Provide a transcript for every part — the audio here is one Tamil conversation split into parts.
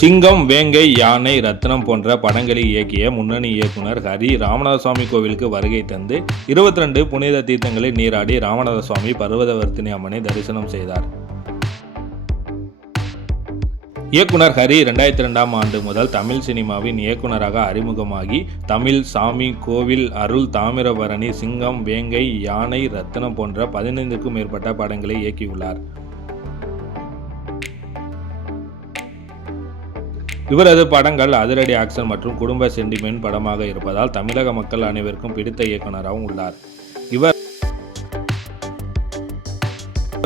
சிங்கம், வேங்கை, யானை, ரத்னம் போன்ற படங்களை இயக்கிய முன்னணி இயக்குனர் ஹரி ராமநாதசுவாமி கோவிலுக்கு வருகை தந்து 22 புனித தீர்த்தங்களை நீராடி ராமநாதசுவாமி பர்வதவர்த்தினி அம்மனை தரிசனம் செய்தார். இயக்குனர் ஹரி 2002ஆம் ஆண்டு முதல் தமிழ் சினிமாவின் இயக்குனராக அறிமுகமாகி தமிழ், சாமி, கோவில், அருள், தாமிரபரணி, சிங்கம், வேங்கை, யானை, ரத்னம் போன்ற 15க்கும் மேற்பட்ட படங்களை இயக்கியுள்ளார். இவரது படங்கள் அதிரடி ஆக்ஷன் மற்றும் குடும்ப சென்டிமெண்ட் படமாக இருப்பதால் தமிழக மக்கள் அனைவருக்கும் பிடித்த இயக்குனராகவும் உள்ளார். இவர்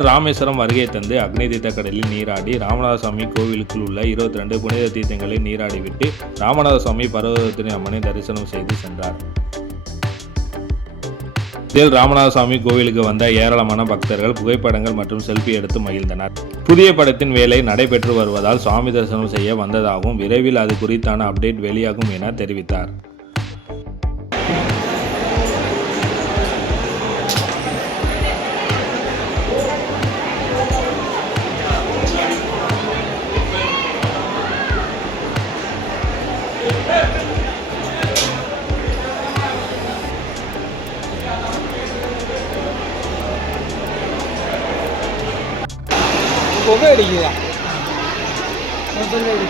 ராமேஸ்வரம் வருகை தந்து அக்னி தீர்த்த கடலில் நீராடி ராமநாதசுவாமி கோவிலுக்குள் உள்ள 22 புனித தீர்த்தங்களை நீராடிவிட்டு ராமநாதசுவாமி பர்வதவர்த்தினி அம்மனை தரிசனம் செய்து சென்றார். இதில் ராமநாதசுவாமி கோவிலுக்கு வந்த ஏராளமான பக்தர்கள் புகைப்படங்கள் மற்றும் செல்ஃபி எடுத்து மகிழ்ந்தனர். புதிய படத்தின் வேலை நடைபெற்று வருவதால் சுவாமி தரிசனம் செய்ய வந்ததாகவும் விரைவில் அது குறித்தான அப்டேட் வெளியாகும் என தெரிவித்தார். புகை அடிக்குதா? முன்னாடி